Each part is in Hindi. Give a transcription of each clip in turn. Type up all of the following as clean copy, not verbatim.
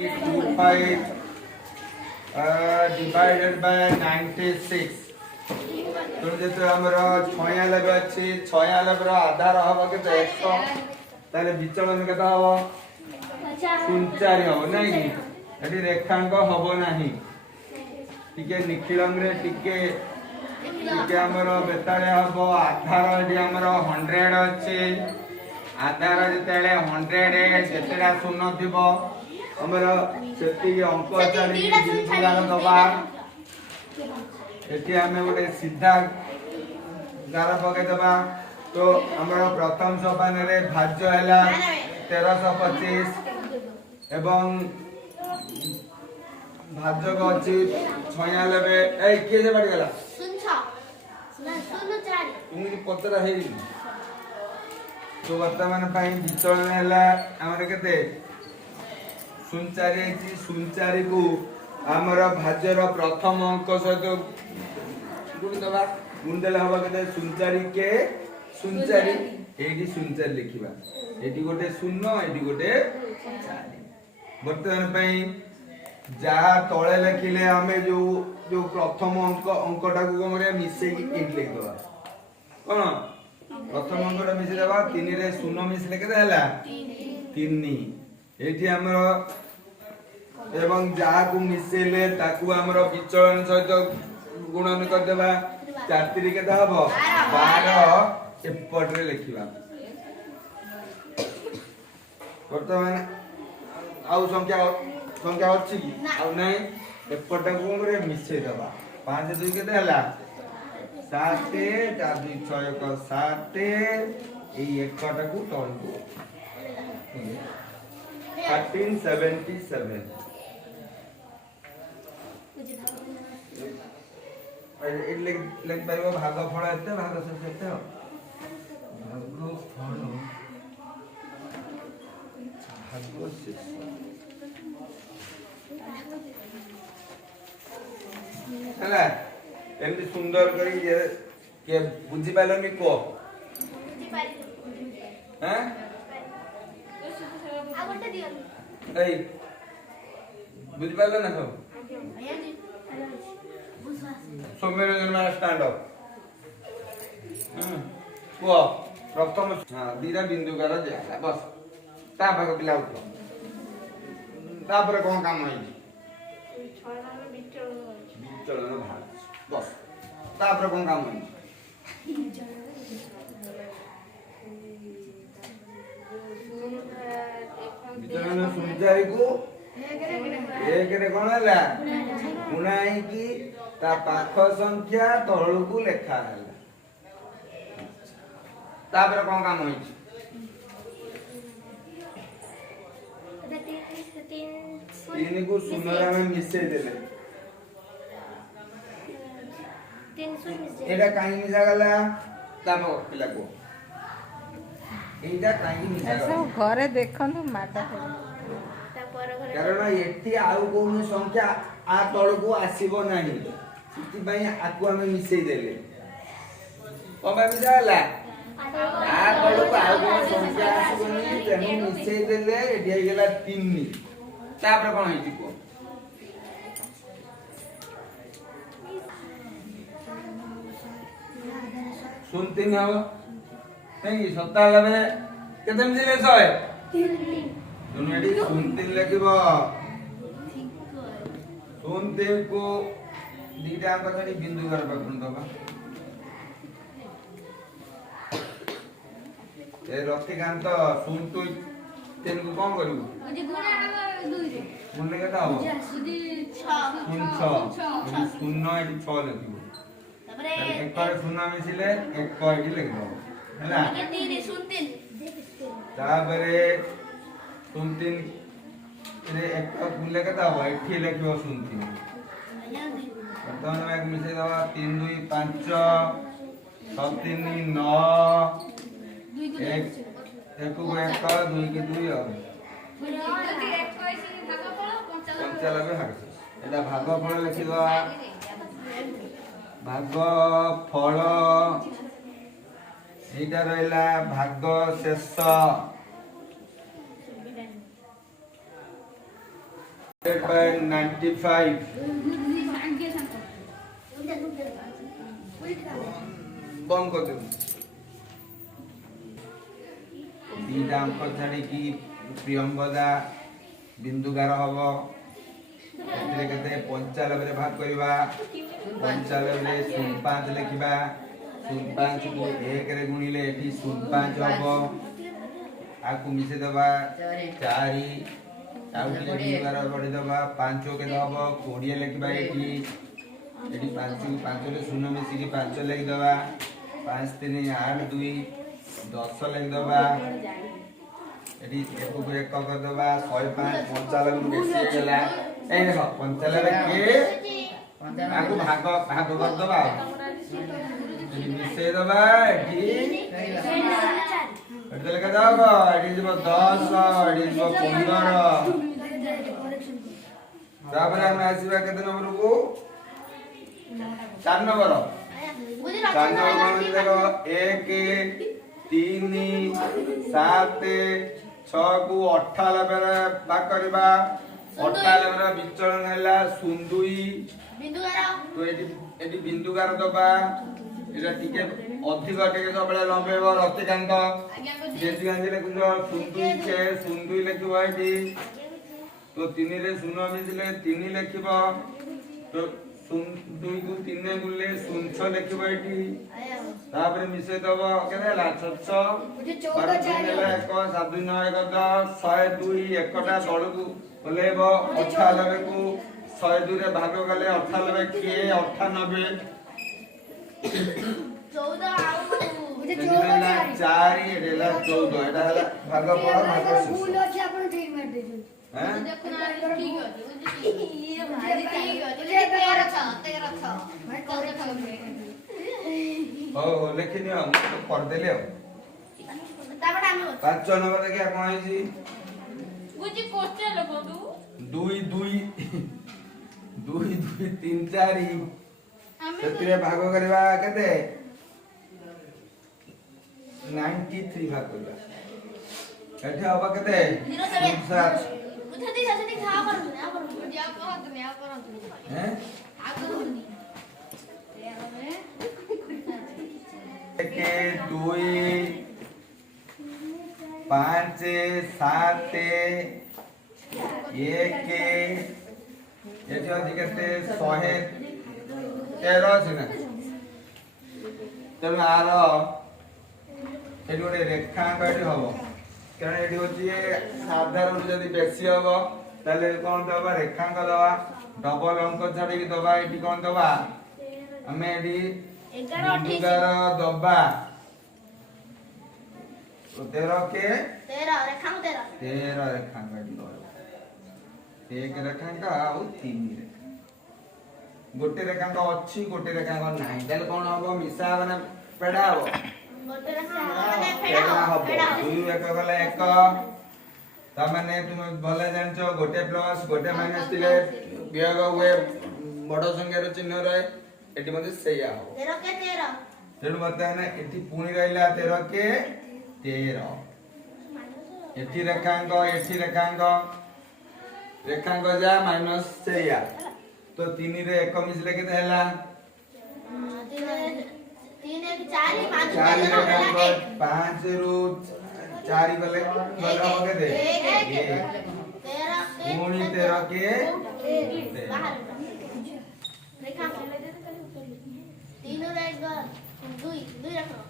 25 divided by 96 तो जेतो हमरो 96 अछि 96 रो आधार हबो के 100 ताले विचलन केता हबो 49 हबो नाही एठी रेखांक हबो नाही टिके निखिलम रे टिके हमरो बेताले हबो आधार एठी हमरो 100 अछि आधार जेतेले 100 जेतेला शून्य थिबो हमरो सेति अंक चाली बिंदुगार दबा एठी हमें गोटे सीधा गार पके दबा तो हमरो प्रथम सोपान रे भाज्य हैला 1325 एवं भाज्य को अछि 96 ए के जे बाडी गेला 04 तुमि पतरा हेई तो वर्तमान पाई विचलन हैला हमरे केते 04 को हमर भाज्यर प्रथम अंक सहित गुण देला हवा केते 04 के 04 एडी 04 लिखिबा एडी गोटे 0 एडी गोटे 4 वर्तमान पई जहा तळे लिखिले हमें जो प्रथम अंकटा को हमरे मिसे की एडी लिख दबा कोन प्रथम अंकटा मिसे दबा 3 रे 0 मिसले केते हला 3 एठी हमरो एवं जहा को मिसेले ताकू हमरो विचलन सहित गुणन कर देबा 4 3 के हबो 12 एपट रे लिखिबा वर्तमान आउ संख्या अछि कि आउ नै एपट को रे मिसे देबा 5 2 के हला 7 4 2 6 1 7 ए एकटा को टन को 1377 लेख पाइबो भाग फल एते भाग शेष एते भाग फल भाग शेष हला एमती सुंदर करी जे के बुझी पाइलनी को बुझी पाइली हैं आगोटे दियो एई बुझी पाइल ना सब सोमेर जन्म स्टैंड अप को प्रथम हां दीरा बिंदु कर जे बस ता भाग पिला उठो ता पर कोन काम होई छळना विचलन भाग बस ता पर कोन काम होई विचलन सुनजाई को एक रे कोन हला गुणाई की ता पाख संख्या तळु को लेखा हला तापर कोन काम होई तीन को शून्य में मिसे देले 300 मिसे एटा काई मिसा गला तापर पिला को एटा काई मिसा गला सब घरे देखनु माटा कारण एठी आउ कोन संख्या आ तळ को आसीबो नाही सिटी भाई आकु हमें मिसई देले कबा मिसाला आ तळ को आउ कोन संख्या आसीबोनी तेनु मिसई देले एठी आइ गेला 3 तापर कोन होई को सुनते न हो नहीं सत्ता लबे केते मिले सय 3 तुम एडी सुनते लगिबो सुनते को दीटा अंक तरी बिंदु कर पकड़ दबा ए रतिकांत सुन तू तेन को कोन करू जे गुणा 2 रे गुण केटा हो 6 शून्य एडी 6 लिखिबो तबरे एक पर शून्य मिसिले एक पर एडी लिख दो हैला के 3 सुन 3 ताबरे सुन 3 रे एक पर गुण केटा हो एठी लिखिबो सुन 3 वर्तमान में एक मिसे दवा 3 2 5 7 3 9 एक को एक का 2 के 2 और 95 भाग एटा भाग फल लिखि दवा भाग फल एटा रहला भाग शेष by 95 बंद कर दे दीटा अंक छाड़ी की प्रियंबदा बिंदुगार हबो एतरे कते 95 रे भाग करबा 95 रे 05 लिखिबा 05 को 1 रे गुणिले एठी 05 हबो आकु मिसे दबा 4 आउ के बिंदुगार बढी दबा 5 के दबो 20 लिखिबा एठी एठी 5 रे 0 मिसी की 5 लिख दबा 5 3 8 2 10 लिख दबा एठी एक को एक कर दबा 105 95 बेसी गेला ए देखो 95 के आगु भाग कर दबा एठी मिसे दबा एठी एठी लिख दबा एठी जब 10 एठी जब 15 तापर हम आसीबा केते नंबर को 4 नंबर 4 नंबर देखो 1 3 7 6 को 98 रे भाग करबा 98 रे विचलन हैला 02 बिंदुगार तो एटी बिंदुगार दबा एटा टिके अधिक टिके सबले लंबेबो रतिकांक जेतिकांक लेखुन 02 के 02 लेखिबो एटी तो 3 रे 0 मिसिले 3 लेखिबो तो 02 को 3 ने गुले 06 लेखिबो एटी तापर मिसे दबो केला 6 14 1 7 9 1 10 102 एकटा तळकू बोलेबो 98 को 102 रे भाग गले 98 के 98 14 आउ मुझे 14 4 एला 14 एटा हला भाग पड़ा भाग भूल अछि आपण ठीक मार देछु हैं देखो ना ठीक अछि ये भाई ठीक अछि 13 भाई करे हो लेखिनि हम तो कर देले हो ताबडा हम 5 नंबर के कोन आइसी बुझी क्वेश्चन लखो तू 2 2 2 2 3 4 सेतिरे भाग करबा केते 93 भाग करबा एठे होबा केते 07 बुझती ससती खा करनु आ करनु आ करनु हैं आ करनु के 2 5 7 1 एठी अछि केते 113 अछि ना तमे आरो एठी गोटे रेखांक एठी हबो कारण एठी होची साधारण जदी बेसी हबो ताले कोन दबा रेखांक दबा डबल अंक छाडी की दबा एठी कोन दबा हमें एठी 11 दबा तो 13 के 13 रेखांक 13 रेखांक एठी दबा एक रेखांक आउ 3 रेखांक गोटे रेखांक अछि गोटे रेखांक नाही ताले कोन हबो मिसा माने पेडा हबो गोटे रेखांक माने पेडा हबो दुई एक गले एक ता माने तुम भले जानछो गोटे प्लस गोटे माइनस तिले वियोग हुए बड़ संख्या रो चिन्ह रहे एटी मध्ये सेया हो 13 के 13 तेनु बता ना एटी पुणी रहला 13 के 13 एटी रेखांक जा माइनस सेया तो 3 रे 1 मिसले केते हला 3 1 4 5 रो 4 गले हो केते 13 के बाहर रेखा 3 रे 2 रखो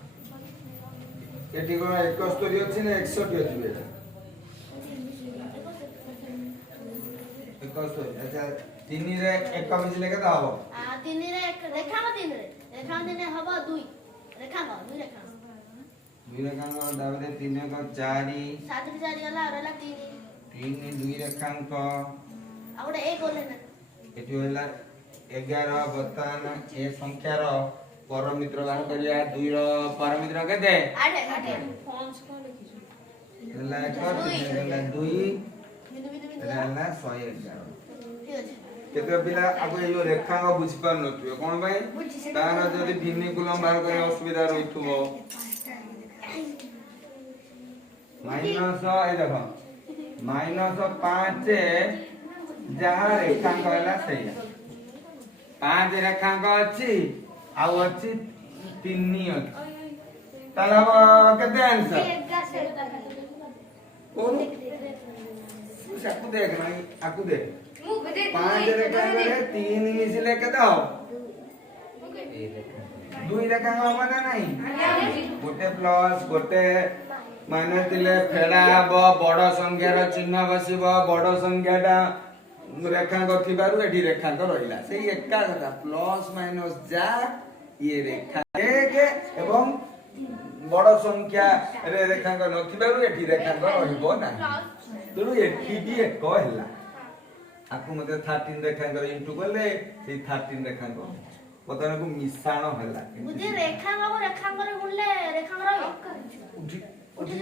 एटी को 71 अछि ना 61 अछि बेटा 71 अच्छा 3 रे 1 मिसले केते हबो 3 रे 1 रेखा 3 रे हबो 2 रेखा 2 रेखा दाबे 3 को 4 7 रे 4 गला रहला 3 2 रेखांक आउडे 1 होले ना एटी होला 11 बर्तमान ए संख्यार परमित्र बाहर करिया 2 रो परमित्र केते 8 फॉर्म्स को लिखिछु होला 2 रहला 111 ठीक अछि केते पिला आगो यो रेखांक बुझि पार नथियो कोन भाई तार जदी भिन्निकुलम बाहर करे असुविधा रहिथुबो माइनस ए देखो -5 जहाँ रेखांक है सही 5 रेखांक अच्छी आउ अच्छी 3 अच्छी ताला केते आंसर कोन साकु देख ना आकु देख 5 रेखांक रे 3 मिसिले केते हो 2 रेखांक हो ना नहीं गोटे प्लस गोटे माइनस दिले फेड़ा हबो बड़ संख्या रो चिन्ह बसिबो बड़ संख्याटा रेखांक थिबारु एठी रेखांक रहिला सेही एका कथा प्लस माइनस जा ये रेखा एक एवं बड़ संख्या रे रेखांक नथिबारु एठी रेखांक रहिबो ना तनु एठी भी एक कहला आकु मते 13 रेखांक इनटू करले सेही 13 रेखांक पतन को मिश्रण होला मुझे रेखांक रे गुणले रेखांक रहिबो उठी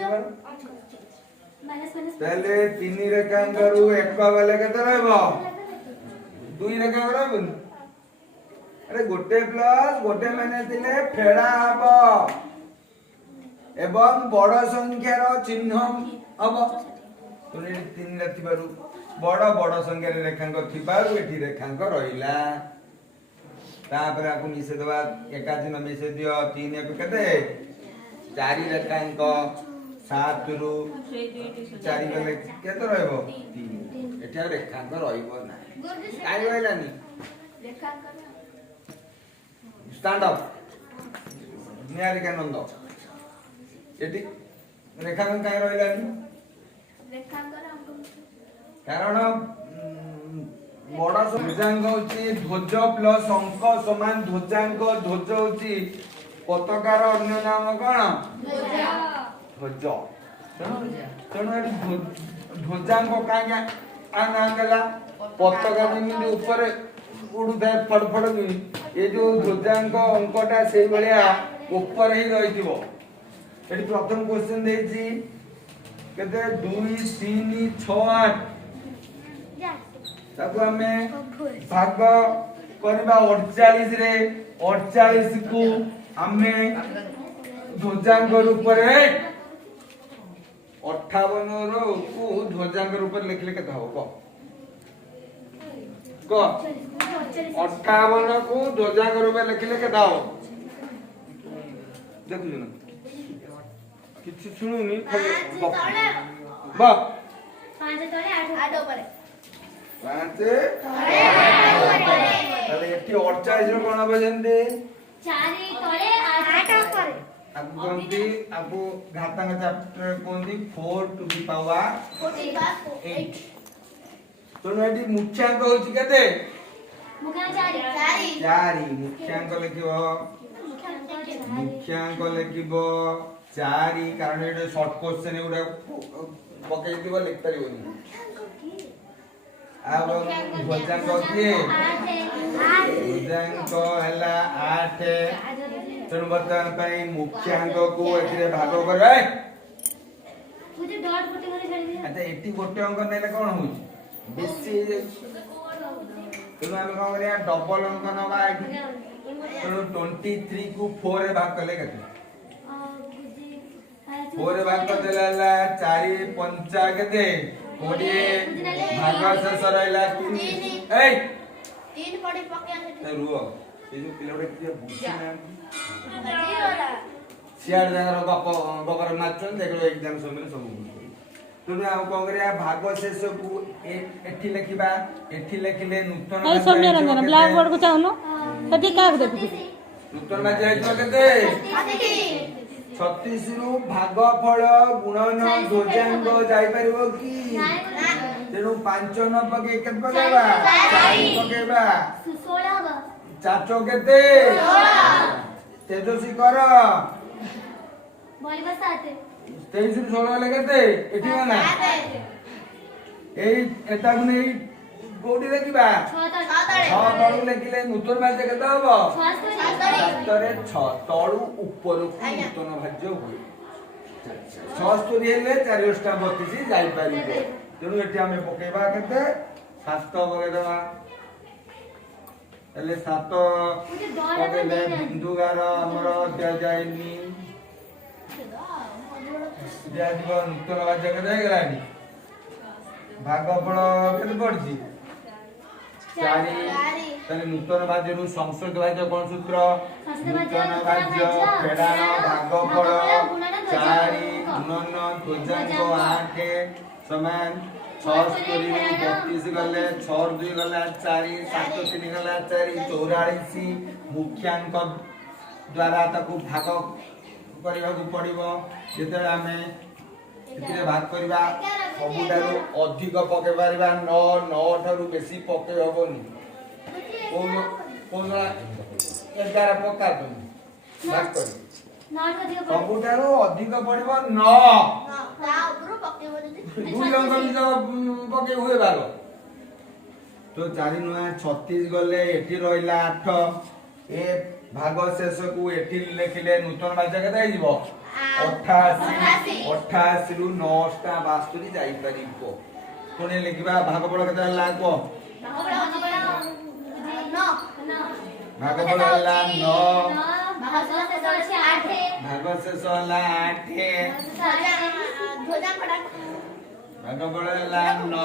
पहले 3 रेखांक रु एक बेले केते रहबो 2 रेखांक रहबो अरे गोटे प्लस गोटे माइनस दिले फेड़ा हबो एवं बड़ संख्या रो चिन्ह हबो तुने 3 रे थिबारु बड़ संख्या रे रेखांक थिबारु एठी रेखांक रहिला तापर आकु मिसे दबा एका दिन मिसे दियो 3 एक केते 4 रेखांक 7 रु 4 बेले केते रहबो 3 एठा रेखांक रहइबो ना काई रहलानी रेखांक स्टैंड अप नियारिकानंद एटी रेखांक काई रहलानी रेखांक रे हमको कारण बड़ ध्वजांक होची ध्वज प्लस अंक समान ध्वजांक ध्वज होची पताकार अन्य नाम कोन ध्वज तेणु एटी ध्वजांक काया आनांगला पताका निमिति ऊपर उडुଥାଏ फड़फड़ ये जो ध्वजांक अंकटा से भलिया ऊपर ही रहिथिबो एटी प्रथम क्वेश्चन देछि केते 2 3 6 8 ताको हमें भाग करबा 48 रे 48 को हमें ध्वजांक रूप रे 58 रो को ध्वजांक रूप रे लिखले केता हो को 58 को ध्वजांक रूप रे लिखले केता हो देखु ना किछि सुनुनी बा 5 तळे 8 ऊपर 5 ताले एठी 48 रो कोन हबे जंदे 4 तळे 8 ऊपर आपको कोनती आपको घातांक चैप्टर कोनती 4 टू द पावर 8 तो एठी मुख्यांक होची केते मुख्यांक 4 मुख्यांक लिखिबो मुख्यांक लिखिबो 4 कारण एटा शॉर्ट क्वेश्चन एउडा पकई दिबो लिख परिबोनी अब ध्वजांक किए ध्वजांक हला 8 तेणु बर्तमान पई मुख्यांक को एथिरे भाग करबे मुझे डॉट गोटे करे छाडी दिया अच्छा एटी गोटे अंक नेले कोन होई बेसी तेणु हम कोन करिया डबल अंक नबा एठी तेणु 23 को 4 रे भाग करले केते 4 रे भाग कर देला 4 5 केते 20 भाग से सरैला 3 ए 3 पड़ी पक्या ते रुओ ए जो पिलोडे के बुझी ना जीरोला सियार जागर गपर माचन देखलो एग्जाम समय सब तुम आ कोन करिया भाग शेष को एठी लिखिबा एठी लिखिले नूतन ए सौम्य रंजन ब्लैक बोर्ड को चाहनो सेठी का देखु नूतन माच जाइतो केते 36 रु भागफल गुणन ध्वजांक जाई परिबो की तेनु 5 न पके केत पकेबा 4 पकेबा 16 बा चाचो केते 16 तेजस्वी कर बोलिबा 7 23 रु 16 लगेते एठी ना एई एटा गुने कोडी देखिबा 6 तळु लेखिले नूतन भाज्य केते हबो 6 तरे 6 तळु ऊपर को नूतन भाज्य होय 76 हेले 4 अष्टा 32 जाई पारिबो तेनु एठी हमें पकेबा केते 7 पकेदबा हेले 7 पकेले बिंदुगार हमर दिया जायनी दिया दिबो नूतन भाज्य केते गलानी भागफल केते पड़छि ଚାରି ତାହେଲେ ନୂତନ ଭାଜ୍ୟରୁ ସଂସ୍କୃତ ଭାଜ୍ୟ କଣ ସୂତ୍ର ନୂତନ ଭାଜ୍ୟ ଫେଡାଣ ଭାଗଫଳ 4 ଗୁଣନ ଧ୍ୱଜାଙ୍କ 8 ସମାନ 76 32 ଗଲେ 6 2 ଗଲା 4 7 3 ଗଲା 4 44 ମୁଖ୍ୟାଙ୍କ ଦ୍ୱାରା ତାକୁ ଭାଗ କରିବାକୁ ପଡିବ ଯେତେବେଳେ ଆମେ ଏଥିରେ ଭାଗ କରିବା ସବୁଠାରୁ ଅଧିକ ପକେଇ ପାରିବା 9 ଠାରୁ ବେଶୀ ପକେଇ ହବନି କୋଉ 11 ପକା ତୁମେ ଭାଗ କରି ସବୁଠାରୁ ଅଧିକ ପଡିବ 9 ଦୁଇ ଅଙ୍କ ଭିତରେ ପକେଇ ହୁଏ ଭାଗ ତ 4 9 36 ଗଲେ ଏଠି ରହିଲା 8 ଏ ଭାଗ ଶେଷକୁ ଏଠି ଲେଖିଲେ ନୂତନ ଭାଜ୍ୟ କେତେ ହେଇଯିବ 88 ରୁ 9 ଟା 72 ଯାଇ ପାରିବ ପୁଣି ଲେଖିବା ଭାଗଫଳ କେତେ ହେଲା କୁହ ଭାଗଫଳ ହେଲା 9 ଭାଗ ଶେଷ ହେଲା 8 ଭାଗଫଳ ହେଲା 9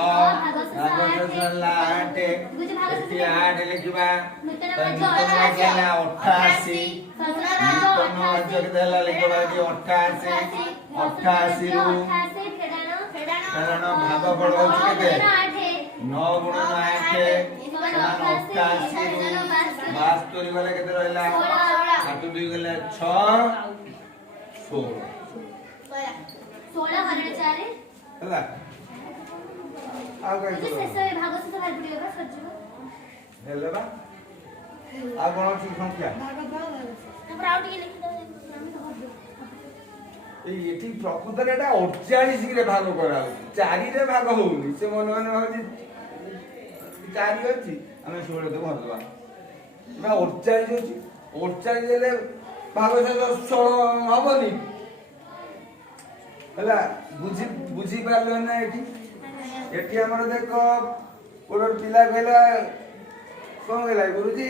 ଭାଗ ଶେଷ ହେଲା 8 ଏଠି 8 ଲେଖିବା ନୂତନ ଭାଜ୍ୟ ହେଲା 88 ନୂତନ ଭାଜ୍ୟ କେତେ ହେଲା ଲେଖିବା ଏଠି 88 ରୁ କାରଣ ଭାଗଫଳ ହଉଛି କେତେ 9 ଗୁଣନ 8 88 ରୁ 72 ଗଲେ କେତେ ରହିଲା 7 2 ଗଲେ 6 16 ହେଲା ଆଉ କଣ ହେଲେ ବା ଆଉ କଣ ଅଛି ସଂଖ୍ୟା ଏଠି ପ୍ରକୃତରେ ଏଟା 48 ରେ ଭାଗ କରାହଉଛି 4 ରେ ଭାଗ ହଉନି ସେ ମନେ ମନେ ଭାବୁଛି 4 ଅଛି ଆମେ 16 ଦେବୁ ହବା 48 ଅଛି 48 ହେଲେ ଭାଗ ଶେଷ 16 ହବନି ହେଲା ବୁଝି ପାରିଲ ନା ଏଠି ଆମର ଦେଖ ଗୋଟେ ପିଲା କହିଲା କଣ କହିଲା ଗୁରୁଜୀ